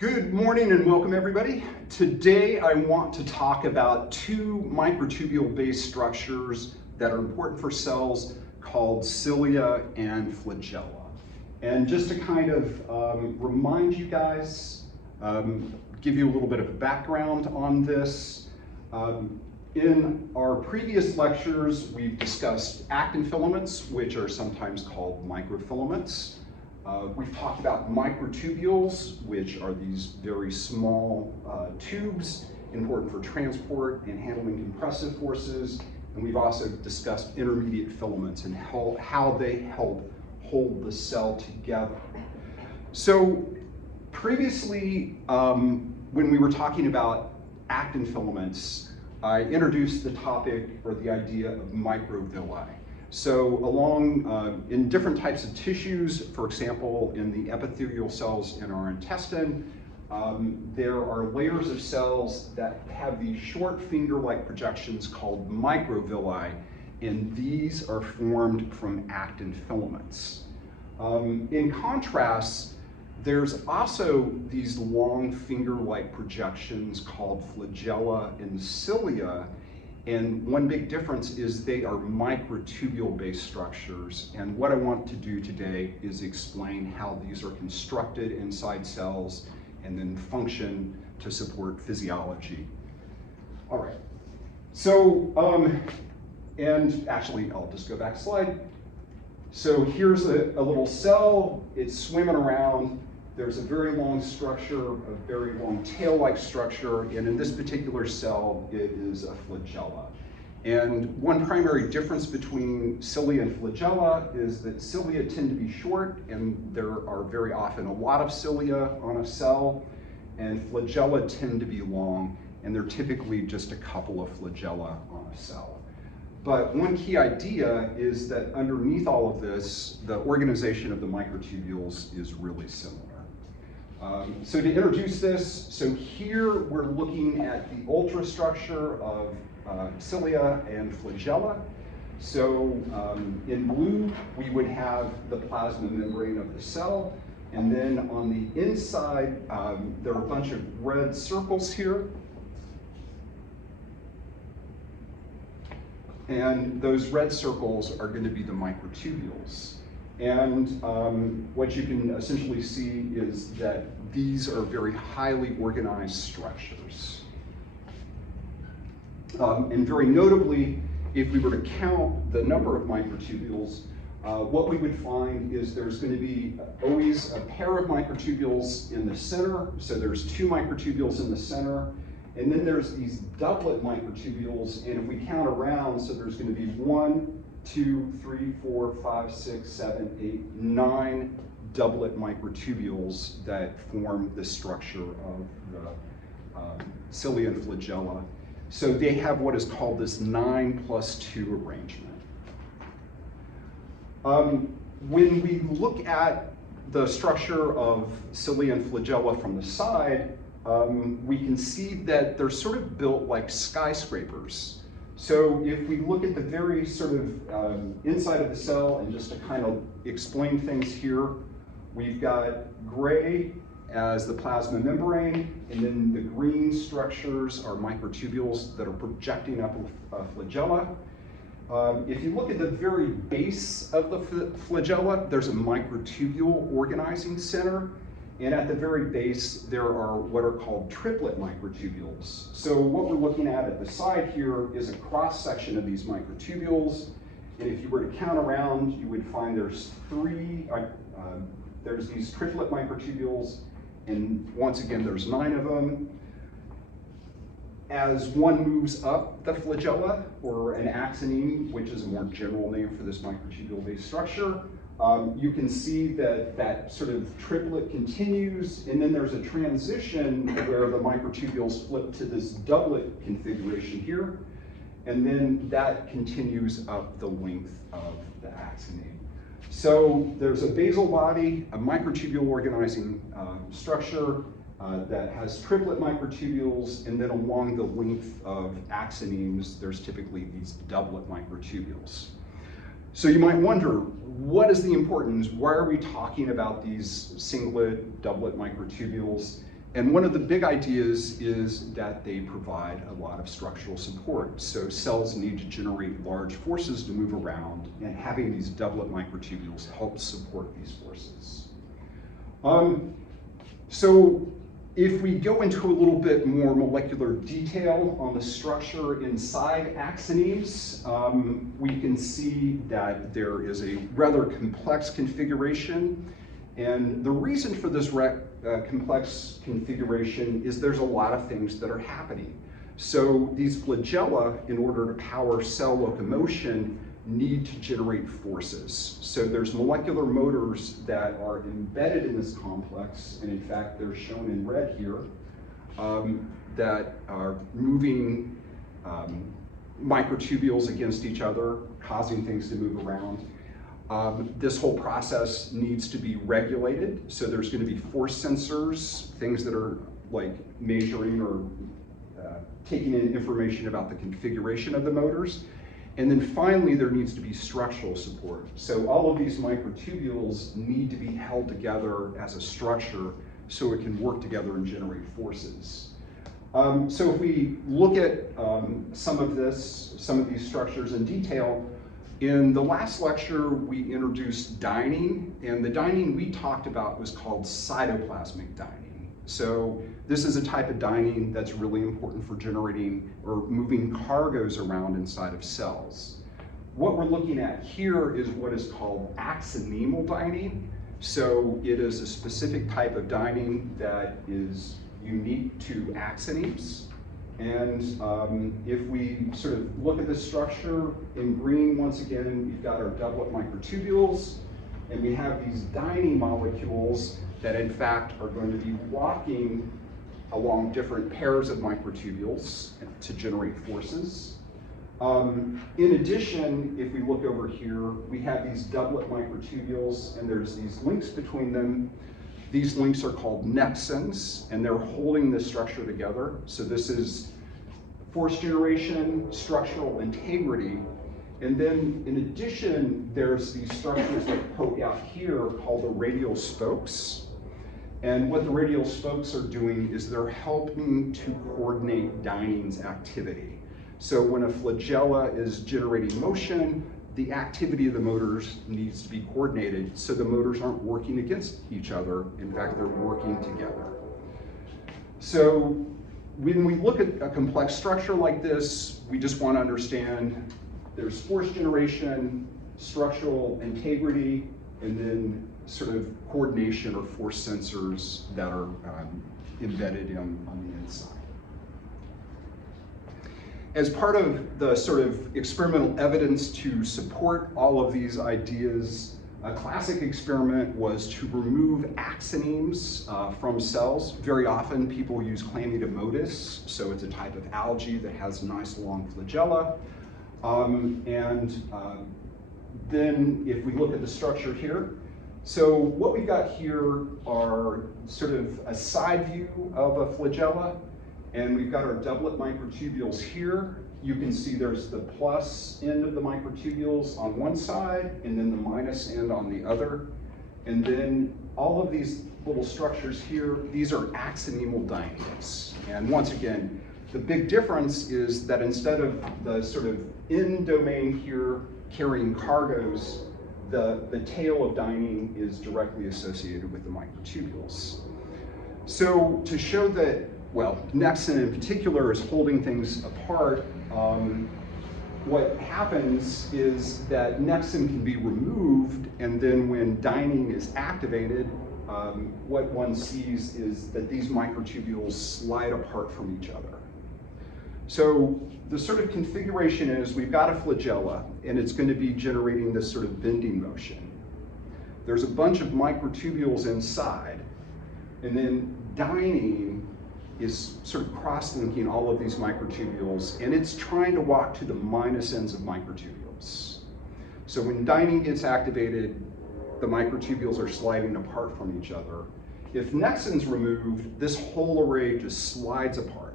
Good morning and welcome everybody. Today I want to talk about two microtubule-based structures that are important for cells called cilia and flagella. And just to kind of remind you guys, give you a little bit of a background on this. In our previous lectures, we've discussed actin filaments, which are sometimes called microfilaments. We've talked about microtubules, which are these very small tubes important for transport and handling compressive forces. And we've also discussed intermediate filaments and how they help hold the cell together. So previously, when we were talking about actin filaments, I introduced the topic or the idea of microvilli. So in different types of tissues, for example, in the epithelial cells in our intestine, there are layers of cells that have these short finger-like projections called microvilli, and these are formed from actin filaments. In contrast, there's also these long finger-like projections called flagella and cilia. And one big difference is they are microtubule-based structures. And what I want to do today is explain how these are constructed inside cells and then function to support physiology. All right. So, and actually, I'll just go back a slide. So here's a little cell. It's swimming around. There's a very long structure, a very long tail-like structure, and in this particular cell, it is a flagella. And one primary difference between cilia and flagella is that cilia tend to be short, and there are very often a lot of cilia on a cell, and flagella tend to be long, and they're typically just a couple of flagella on a cell. But one key idea is that underneath all of this, the organization of the microtubules is really similar. So to introduce this, so here we're looking at the ultrastructure of cilia and flagella. So in blue, we would have the plasma membrane of the cell. And then on the inside, there are a bunch of red circles here. And those red circles are going to be the microtubules. And what you can essentially see is that these are very highly organized structures. And very notably, if we were to count the number of microtubules, what we would find is there's going to be always a pair of microtubules in the center. So there's two microtubules in the center. And then there's these doublet microtubules. And if we count around, so there's going to be 1, 2, 3, 4, 5, 6, 7, 8, 9 doublet microtubules that form the structure of the cilia and flagella. So they have what is called this 9+2 arrangement. When we look at the structure of cilia and flagella from the side, we can see that they're sort of built like skyscrapers. So if we look at the very sort of inside of the cell, and just to kind of explain things here, we've got gray as the plasma membrane, and then the green structures are microtubules that are projecting up a flagella. If you look at the very base of the flagella, there's a microtubule organizing center. And at the very base, there are what are called triplet microtubules. So what we're looking at the side here is a cross-section of these microtubules. And if you were to count around, you would find there's there's these triplet microtubules, and once again, there's 9 of them. As one moves up the flagella, or an axoneme, which is a more general name for this microtubule-based structure, you can see that that sort of triplet continues, and then there's a transition where the microtubules flip to this doublet configuration here, and then that continues up the length of the axoneme. So there's a basal body, a microtubule organizing structure that has triplet microtubules, and then along the length of axonemes, there's typically these doublet microtubules. So you might wonder, what is the importance? Why are we talking about these singlet, doublet microtubules? And one of the big ideas is that they provide a lot of structural support. So cells need to generate large forces to move around, and having these doublet microtubules helps support these forces. So if we go into a little bit more molecular detail on the structure inside axonemes, we can see that there is a rather complex configuration. And the reason for this complex configuration is there's a lot of things that are happening. So these flagella, in order to power cell locomotion, need to generate forces. So there's molecular motors that are embedded in this complex, and in fact they're shown in red here, that are moving microtubules against each other, causing things to move around. This whole process needs to be regulated, so there's going to be force sensors, things that are like measuring or taking in information about the configuration of the motors. And then finally, there needs to be structural support. So all of these microtubules need to be held together as a structure so it can work together and generate forces. So if we look at some of these structures in detail, in the last lecture, we introduced dining, and the dining we talked about was called cytoplasmic dining. So this is a type of dining that's really important for generating or moving cargoes around inside of cells. What we're looking at here is what is called axonemal dining. So it is a specific type of dining that is unique to axonemes. And if we sort of look at this structure in green, once again, we've got our doublet microtubules, and we have these dining molecules that in fact are going to be walking along different pairs of microtubules to generate forces. In addition, if we look over here, we have these doublet microtubules, and there's these links between them. These links are called nexons, and they're holding this structure together. So this is force generation, structural integrity, and then in addition, there's these structures that poke out here called the radial spokes. And what the radial spokes are doing is they're helping to coordinate dining's activity. So when a flagella is generating motion, the activity of the motors needs to be coordinated so the motors aren't working against each other. In fact, they're working together. So when we look at a complex structure like this, we just want to understand there's force generation, structural integrity, and then sort of coordination or force sensors that are embedded on the inside. As part of the sort of experimental evidence to support all of these ideas, a classic experiment was to remove axonemes from cells. Very often people use Chlamydomonas, so it's a type of algae that has nice long flagella. Then if we look at the structure here, so what we've got here are sort of a side view of a flagella, and we've got our doublet microtubules here. You can see there's the plus end of the microtubules on one side, and then the minus end on the other. And then all of these little structures here, these are axonemal dinings. And once again, the big difference is that instead of the sort of end domain here carrying cargoes, the tail of dining is directly associated with the microtubules. So to show that, well, nexon in particular is holding things apart, what happens is that nexon can be removed, and then when dining is activated, what one sees is that these microtubules slide apart from each other. So the sort of configuration is we've got a flagella, and it's going to be generating this sort of bending motion. There's a bunch of microtubules inside, and then dining is sort of cross-linking all of these microtubules, and it's trying to walk to the minus ends of microtubules. So when dining gets activated, the microtubules are sliding apart from each other. If nexon's removed, this whole array just slides apart.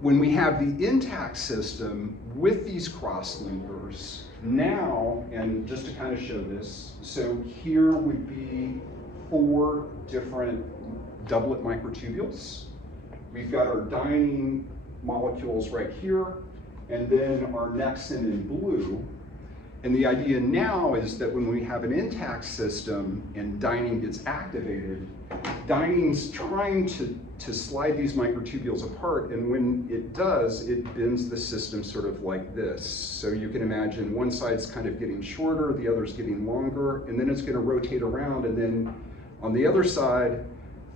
When we have the intact system with these cross-linkers, now, and just to kind of show this, so here would be 4 different doublet microtubules. We've got our dining molecules right here, and then our nexin in blue. And the idea now is that when we have an intact system and dining gets activated, dining's trying to slide these microtubules apart, and when it does, it bends the system sort of like this. So you can imagine one side's kind of getting shorter, the other's getting longer, and then it's going to rotate around, and then on the other side,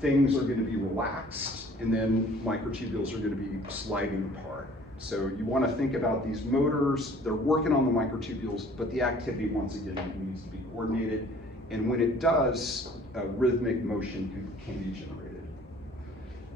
things are going to be relaxed, and then microtubules are going to be sliding apart. So you want to think about these motors, they're working on the microtubules, but the activity, once again, needs to be coordinated. And when it does, a rhythmic motion can be generated.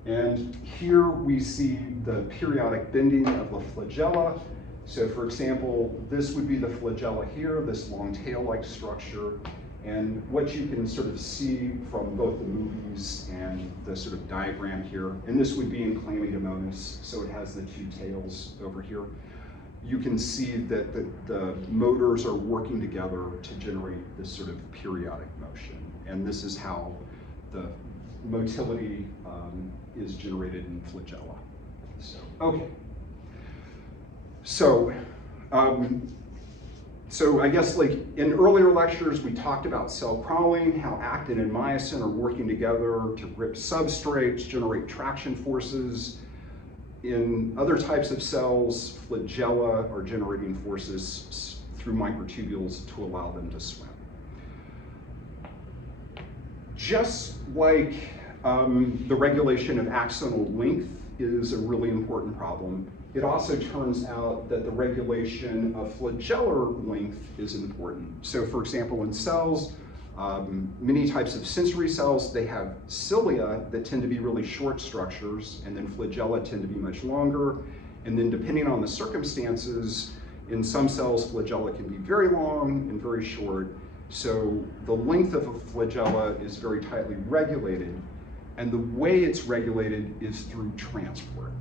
And here we see the periodic bending of the flagella. So for example, this would be the flagella here, this long tail-like structure. And what you can sort of see from both the movies and the sort of diagram here, and this would be in Chlamydomonas, so it has the 2 tails over here. You can see that the motors are working together to generate this sort of periodic motion. And this is how the motility is generated in flagella. So, okay. So I guess like in earlier lectures, we talked about cell crawling, how actin and myosin are working together to rip substrates, generate traction forces. In other types of cells, flagella are generating forces through microtubules to allow them to swim. Just like the regulation of axonal length is a really important problem, it also turns out that the regulation of flagellar length is important. So for example, in cells, many types of sensory cells, they have cilia that tend to be really short structures, and then flagella tend to be much longer. And then depending on the circumstances, in some cells, flagella can be very long and very short. So the length of a flagella is very tightly regulated, and the way it's regulated is through transport.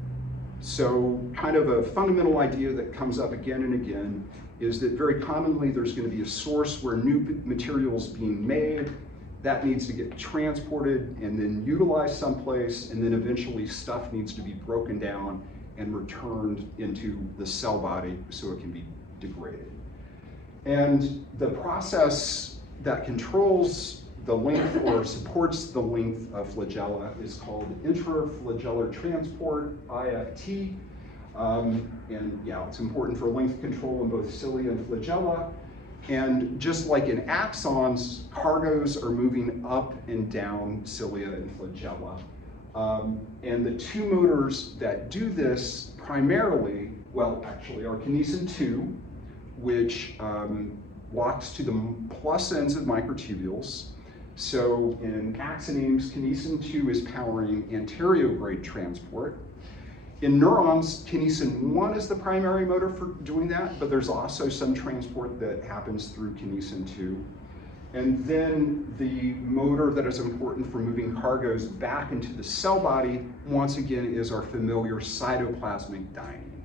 So kind of a fundamental idea that comes up again and again is that very commonly there's going to be a source where new material's being made, that needs to get transported and then utilized someplace, and then eventually stuff needs to be broken down and returned into the cell body so it can be degraded. And the process that controls the length or supports the length of flagella is called intraflagellar transport, IFT. And yeah, it's important for length control in both cilia and flagella. And just like in axons, cargoes are moving up and down cilia and flagella. And the 2 motors that do this primarily, well, actually are kinesin 2, which locks to the plus ends of microtubules. So in axonemes, kinesin 2 is powering anterograde transport. In neurons, kinesin 1 is the primary motor for doing that, but there's also some transport that happens through kinesin 2. And then the motor that is important for moving cargoes back into the cell body, once again, is our familiar cytoplasmic dyning.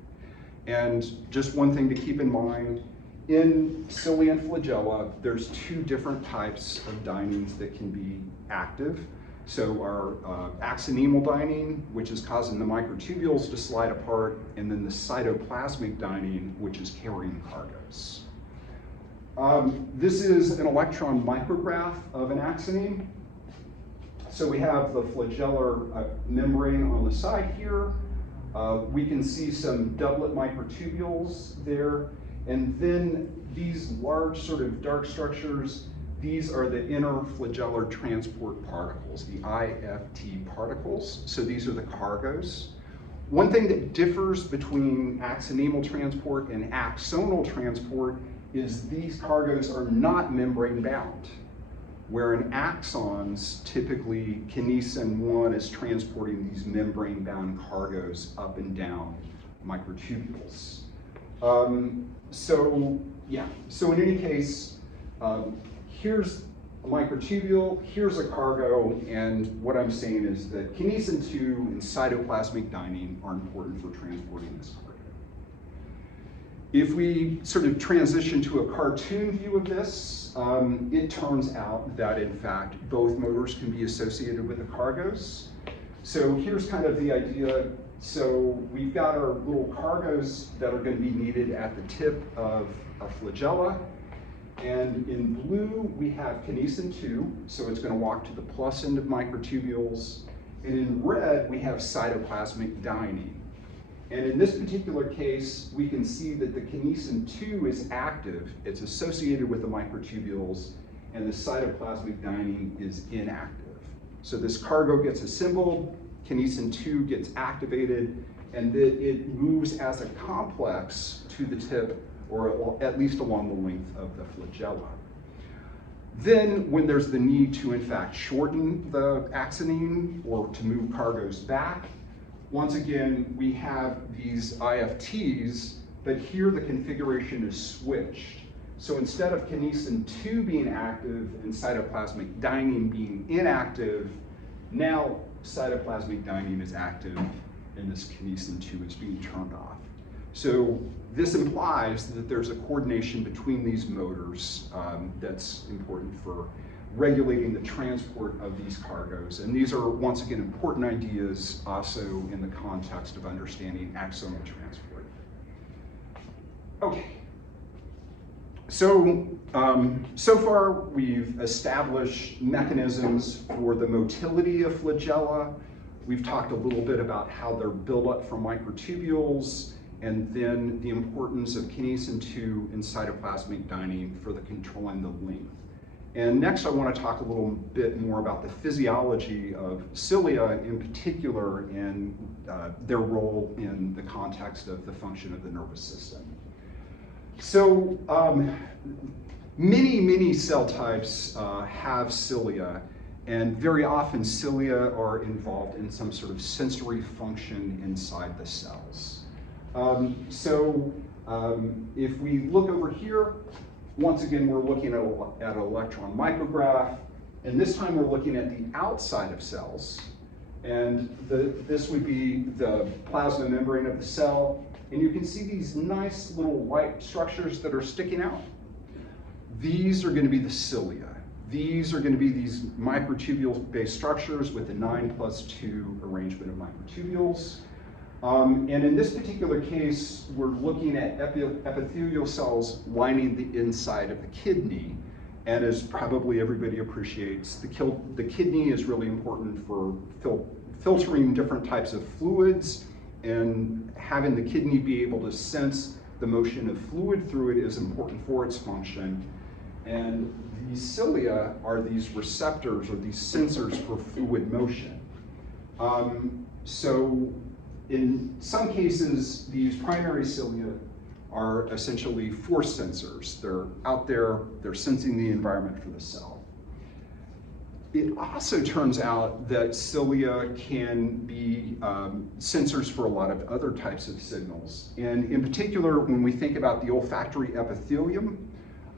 And just one thing to keep in mind, in cilia and flagella, there's 2 different types of dinings that can be active. So our axonemal dining, which is causing the microtubules to slide apart, and then the cytoplasmic dining, which is carrying cargoes. This is an electron micrograph of an axoneme. So we have the flagellar membrane on the side here. We can see some doublet microtubules there. And then these large sort of dark structures, these are the interflagellar transport particles, the IFT particles. So these are the cargoes. One thing that differs between axonemal transport and axonal transport is these cargoes are not membrane bound, where in axons, typically kinesin 1 is transporting these membrane bound cargoes up and down microtubules. So in any case, here's a microtubule, here's a cargo, and what I'm saying is that kinesin 2 and cytoplasmic dining are important for transporting this cargo. If we sort of transition to a cartoon view of this, it turns out that in fact both motors can be associated with the cargos. So here's kind of the idea. So we've got our little cargos that are going to be needed at the tip of our flagella. And in blue, we have kinesin 2, so it's going to walk to the plus end of microtubules. And in red, we have cytoplasmic dyning. And in this particular case, we can see that the kinesin 2 is active. It's associated with the microtubules, and the cytoplasmic dyning is inactive. So this cargo gets assembled, kinesin 2 gets activated, and then it moves as a complex to the tip, or at least along the length of the flagella. Then, when there's the need to, in fact, shorten the axoneme or to move cargos back, once again, we have these IFTs, but here the configuration is switched. So instead of kinesin 2 being active and cytoplasmic dyning being inactive, now cytoplasmic dyning is active and this kinesin 2 is being turned off. So this implies that there's a coordination between these motors that's important for regulating the transport of these cargos. And these are, once again, important ideas also in the context of understanding axonal transport. Okay. So, so far we've established mechanisms for the motility of flagella. We've talked a little bit about how they're built up from microtubules, and then the importance of kinesin 2 and cytoplasmic dyning for the controlling the length. And next I want to talk a little bit more about the physiology of cilia in particular and their role in the context of the function of the nervous system. So many cell types have cilia, and very often cilia are involved in some sort of sensory function inside the cells. If we look over here, once again, we're looking at an electron micrograph, and this time we're looking at the outside of cells. And this would be the plasma membrane of the cell. And you can see these nice little white structures that are sticking out. These are going to be the cilia. These are going to be these microtubule-based structures with a 9+2 arrangement of microtubules. And in this particular case, we're looking at epithelial cells lining the inside of the kidney. And as probably everybody appreciates, the kidney is really important for filtering different types of fluids, and having the kidney be able to sense the motion of fluid through it is important for its function. And these cilia are these receptors or these sensors for fluid motion. So in some cases, these primary cilia are essentially force sensors. They're out there, they're sensing the environment for the cell. It also turns out that cilia can be sensors for a lot of other types of signals. And in particular, when we think about the olfactory epithelium,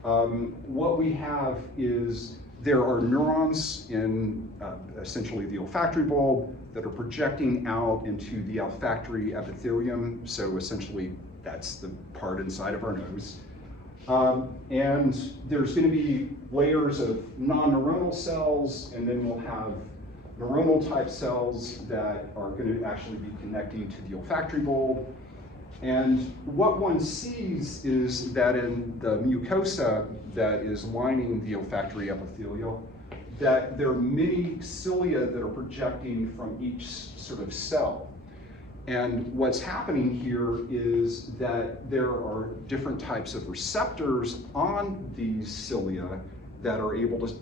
what we have is there are neurons in essentially the olfactory bulb that are projecting out into the olfactory epithelium. So essentially, that's the part inside of our nose. And there's going to be layers of non-neuronal cells, and then we'll have neuronal type cells that are going to actually be connecting to the olfactory bulb. And what one sees is that in the mucosa that is lining the olfactory epithelial, that there are many cilia that are projecting from each sort of cell. And what's happening here is that there are different types of receptors on these cilia that are able to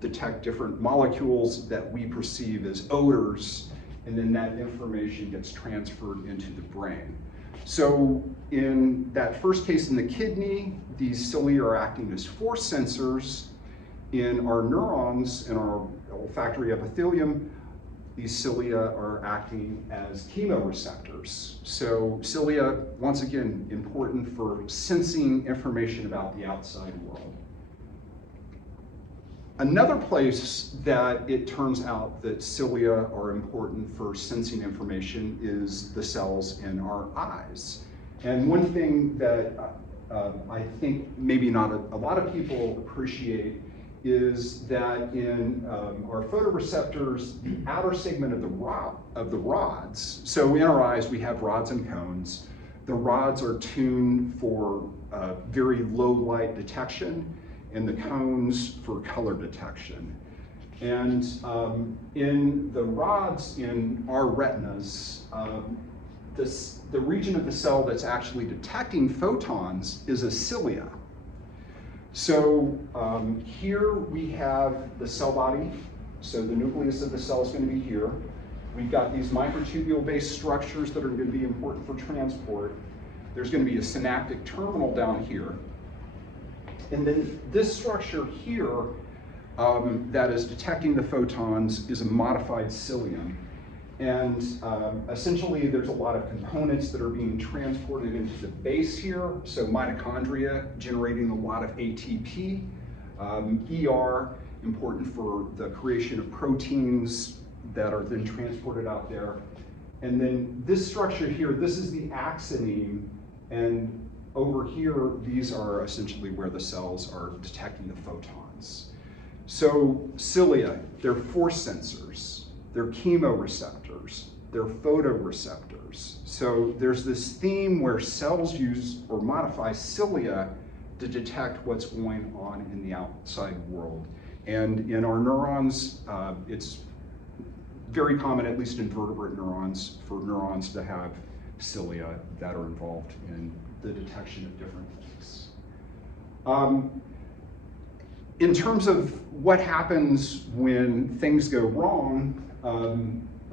detect different molecules that we perceive as odors, and then that information gets transferred into the brain. So in that first case in the kidney, these cilia are acting as force sensors. In our neurons, in our olfactory epithelium, these cilia are acting as chemoreceptors. So cilia, once again, important for sensing information about the outside world. Another place that it turns out that cilia are important for sensing information is the cells in our eyes. And one thing that I think maybe not a lot of people appreciate is that in our photoreceptors, the outer segment of the rods, so in our eyes we have rods and cones. The rods are tuned for very low light detection, and the cones for color detection. And in the rods in our retinas, the region of the cell that's actually detecting photons is a cilia. So here we have the cell body. So the nucleus of the cell is going to be here. We've got these microtubule-based structures that are going to be important for transport. There's going to be a synaptic terminal down here. And then this structure here that is detecting the photons is a modified cilium. And essentially there's a lot of components that are being transported into the base here. So mitochondria generating a lot of ATP, ER, important for the creation of proteins that are then transported out there. And then this structure here, this is the axoneme, and over here, these are essentially where the cells are detecting the photons. So cilia, they're force sensors, they're chemoreceptors, they're photoreceptors. So there's this theme where cells use or modify cilia to detect what's going on in the outside world. And in our neurons, it's very common, at least in vertebrate neurons, for neurons to have cilia that are involved in the detection of different things. In terms of what happens when things go wrong,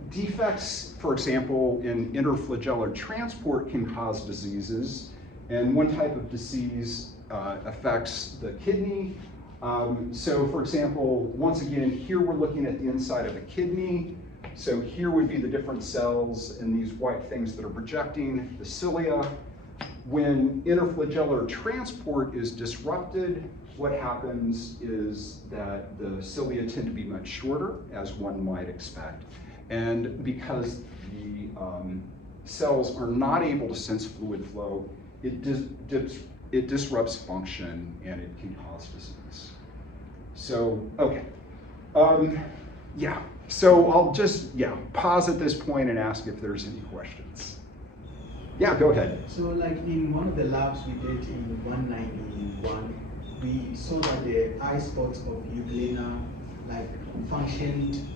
defects, for example, in interflagellar transport can cause diseases, and one type of disease affects the kidney. So for example, once again, here we're looking at the inside of a kidney. So here would be the different cells and these white things that are projecting the cilia. When interflagellar transport is disrupted, what happens is that the cilia tend to be much shorter, as one might expect. And because the cells are not able to sense fluid flow, it disrupts function and it can cause disease. So, okay. Yeah, so I'll just, pause at this point and ask if there's any questions. Yeah, go ahead. So like in one of the labs we did in 191, we saw that the eye spots of euglena like functioned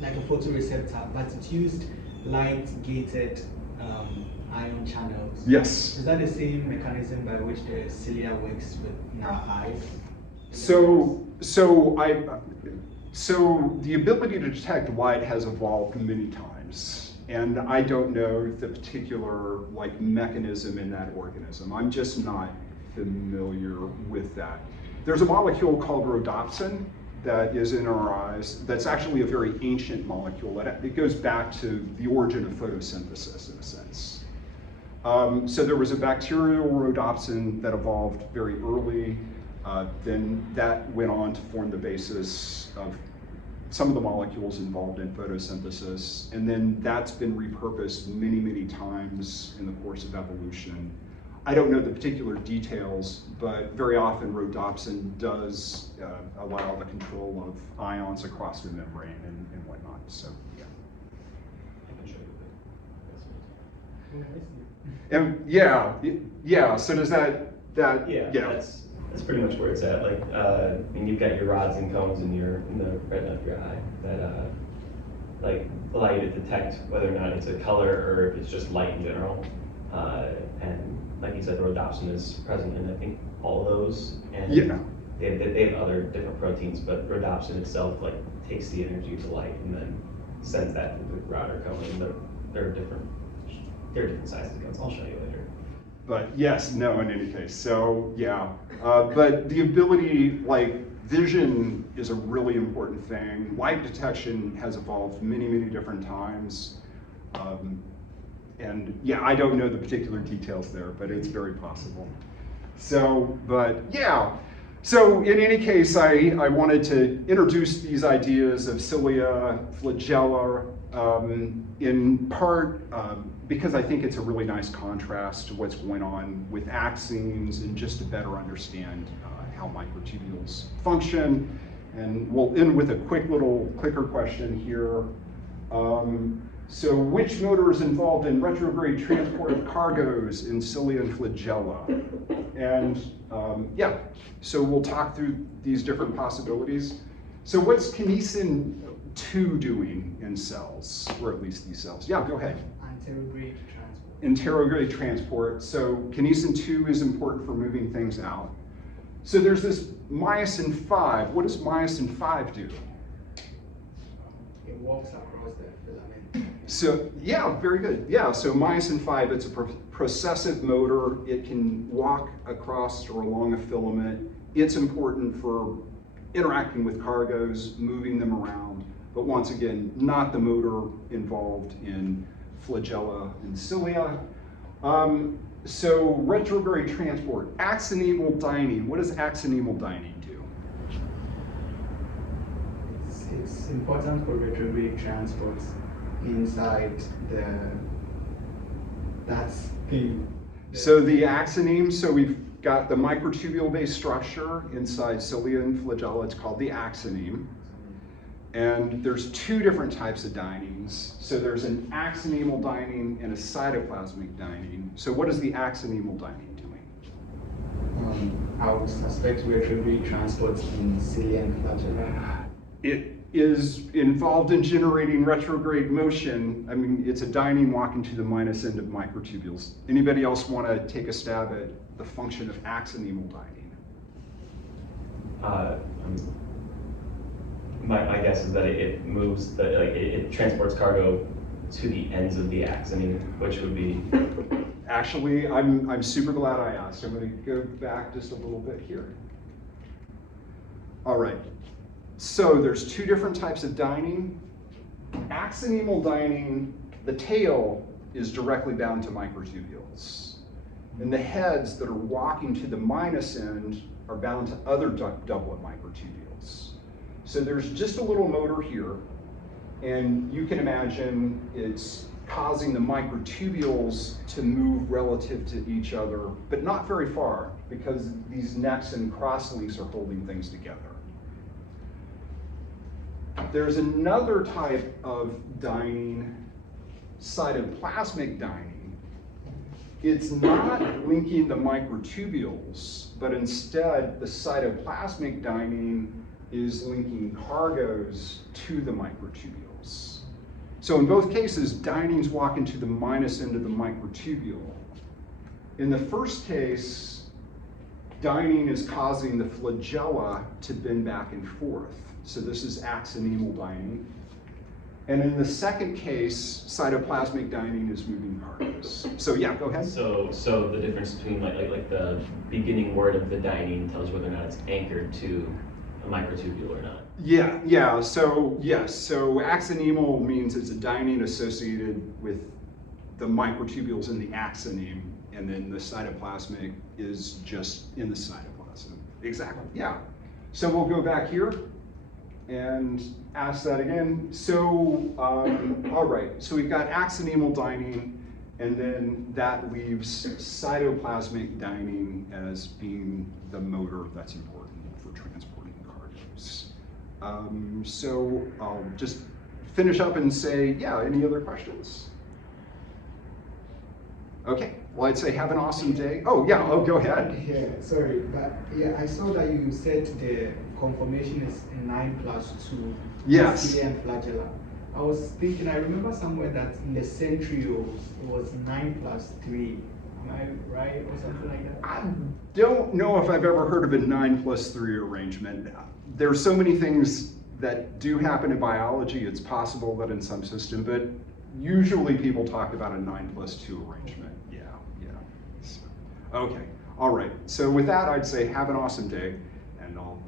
like a photoreceptor, but it used light-gated ion channels. Yes. Is that the same mechanism by which the cilia works in our eyes? So the ability to detect light has evolved many times, and I don't know the particular mechanism in that organism. I'm just not familiar with that. There's a molecule called rhodopsin that is in our eyes. That's actually a very ancient molecule. It goes back to the origin of photosynthesis in a sense. So there was a bacterial rhodopsin that evolved very early. Then that went on to form the basis of some of the molecules involved in photosynthesis. And then that's been repurposed many, many times in the course of evolution. I don't know the particular details, but very often rhodopsin does allow the control of ions across the membrane and whatnot. So, yeah. I can show you Yeah. And yeah. So does that? Yeah. That's pretty much where it's at. I mean, you've got your rods and cones in the retina of your eye that allow you to detect whether or not it's a color or if it's just light in general. And like you said, rhodopsin is present in I think all of those. And they have other different proteins, but rhodopsin itself takes the energy of the light and then sends that to the rod or cone. And they're different sizes of cones. I'll show you later. But yes, no, in any case. So yeah, but the ability, vision is a really important thing. Light detection has evolved many, many different times. And yeah, I don't know the particular details there, but it's very possible. So, but yeah, So in any case, I wanted to introduce these ideas of cilia, flagella, in part because I think it's a really nice contrast to what's going on with axones and just to better understand how microtubules function. And we'll end with a quick little clicker question here. So which motor is involved in retrograde transport of cargoes in cilia and flagella? And yeah, so we'll talk through these different possibilities. So what's kinesin 2 doing in cells, or at least these cells? Yeah, go ahead. Anterograde transport. Anterograde transport. So kinesin 2 is important for moving things out. So there's this myosin 5. What does myosin 5 do? It walks across the filament. So yeah, very good. Yeah, so myosin 5, it's a processive motor. It can walk across or along a filament. It's important for interacting with cargoes, moving them around, but once again, not the motor involved in flagella and cilia. So retrograde transport, axonemal dyning. What does axonemal dyning do? It's important for retrograde transports inside that thing. So the axoneme, so we've got the microtubule-based structure inside cilia and flagella. It's called the axoneme. And there's two different types of dynings. So there's an axonemal dyning and a cytoplasmic dyning. So what is the axonemal dyning doing? I would suspect retrograde transports in cilia and flagella. It is involved in generating retrograde motion. I mean, it's a dyning walking to the minus end of microtubules. Anybody else want to take a stab at the function of axonemal dyning? My guess is that it moves it transports cargo to the ends of the axoneme, which would be. Actually, I'm super glad I asked. I'm going to go back just a little bit here. All right. So there's two different types of dyning. Axonemal dyning, the tail is directly bound to microtubules. And the heads that are walking to the minus end are bound to other doublet microtubules. So there's just a little motor here, and you can imagine it's causing the microtubules to move relative to each other, but not very far, because these necks and crosslinks are holding things together. There's another type of dyning, cytoplasmic dyning. It's not linking the microtubules, but instead the cytoplasmic dyning is linking cargoes to the microtubules. So in both cases, dynings walk into the minus end of the microtubule. In the first case, dyning is causing the flagella to bend back and forth. So this is axonemal dyning. And in the second case, cytoplasmic dyning is moving cargoes. So yeah, go ahead. So the difference between like the beginning word of the dyning tells whether or not it's anchored to a microtubule or not. Yeah, so yes, so axonemal means it's a dyning associated with the microtubules in the axoneme, and then the cytoplasmic is just in the cytoplasm. Exactly, yeah. So we'll go back here and ask that again. So, all right, so we've got axonemal dyning, and then that leaves cytoplasmic dyning as being the motor that's important for transporting cargoes. So I'll just finish up and say, yeah, any other questions? Okay, well, I'd say have an awesome day. Oh, yeah, go ahead. Yeah, sorry, but yeah, I saw that you said the conformation is 9+2. Yes. Cilia and flagella. I was thinking, I remember somewhere that in the centrioles it was 9+3. Am I right or something like that? I don't know if I've ever heard of a 9+3 arrangement. There's so many things that do happen in biology. It's possible that in some system, but usually people talk about a 9+2 arrangement. Yeah. So, okay, all right. So with that, I'd say have an awesome day, and I'll